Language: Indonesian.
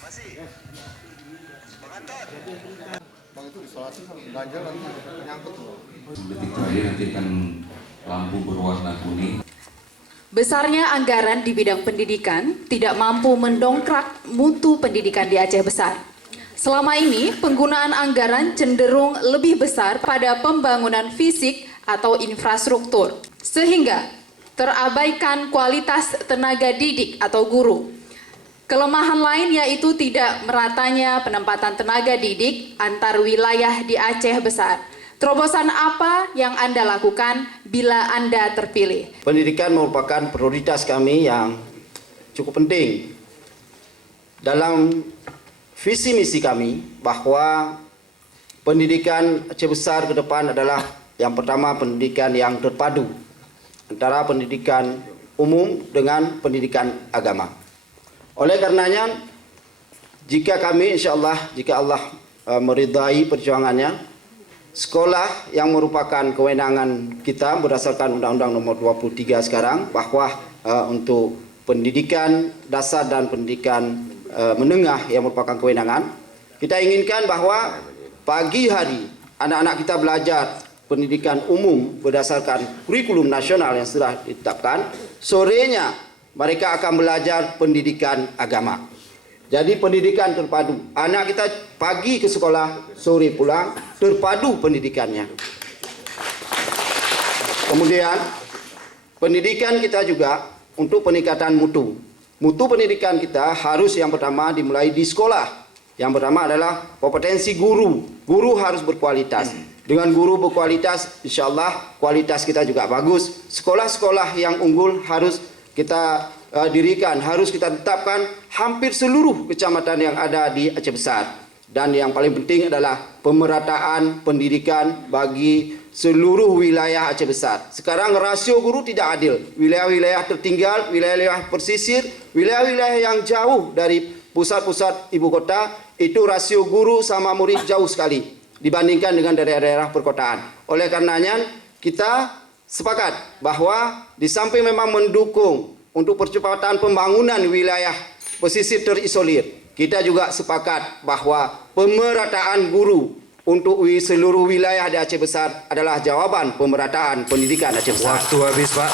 Masih. Bang Anton. Bang itu isolasi kan ganjel nanti nyangkut tuh. Detik terakhir nanti akan lampu berwarna kuning. Besarnya anggaran di bidang pendidikan tidak mampu mendongkrak mutu pendidikan di Aceh Besar. Selama ini, penggunaan anggaran cenderung lebih besar pada pembangunan fisik atau infrastruktur, sehingga terabaikan kualitas tenaga didik atau guru. Kelemahan lain yaitu tidak meratanya penempatan tenaga didik antar wilayah di Aceh Besar. Terobosan apa yang Anda lakukan bila Anda terpilih? Pendidikan merupakan prioritas kami yang cukup penting. Dalam visi misi kami bahwa pendidikan Aceh Besar ke depan adalah yang pertama pendidikan yang terpadu antara pendidikan umum dengan pendidikan agama. Oleh karenanya, jika kami insya Allah meridai perjuangannya, sekolah yang merupakan kewenangan kita berdasarkan Undang-Undang Nomor 23 sekarang bahwa untuk pendidikan dasar dan pendidikan menengah yang merupakan kewenangan, kita inginkan bahwa pagi hari anak-anak kita belajar pendidikan umum berdasarkan kurikulum nasional yang sudah ditetapkan, sorenya mereka akan belajar pendidikan agama. Jadi pendidikan terpadu. Anak kita pagi ke sekolah, sore pulang, terpadu pendidikannya. Kemudian pendidikan kita juga untuk peningkatan mutu. Mutu pendidikan kita harus yang pertama dimulai di sekolah. Yang pertama adalah kompetensi guru. Guru harus berkualitas. Dengan guru berkualitas, insya Allah kualitas kita juga bagus. Sekolah-sekolah yang unggul harus kita dirikan, harus kita tetapkan hampir seluruh kecamatan yang ada di Aceh Besar. Dan yang paling penting adalah pemerataan pendidikan bagi seluruh wilayah Aceh Besar. Sekarang rasio guru tidak adil. Wilayah-wilayah tertinggal, wilayah-wilayah pesisir, wilayah-wilayah yang jauh dari pusat-pusat ibu kota, itu rasio guru sama murid jauh sekali dibandingkan dengan daerah-daerah perkotaan. Oleh karenanya kita sepakat bahwa di samping memang mendukung untuk percepatan pembangunan wilayah pesisir terisolir, kita juga sepakat bahwa pemerataan guru untuk seluruh wilayah di Aceh Besar adalah jawaban pemerataan pendidikan Aceh Besar. Waktu habis, Pak.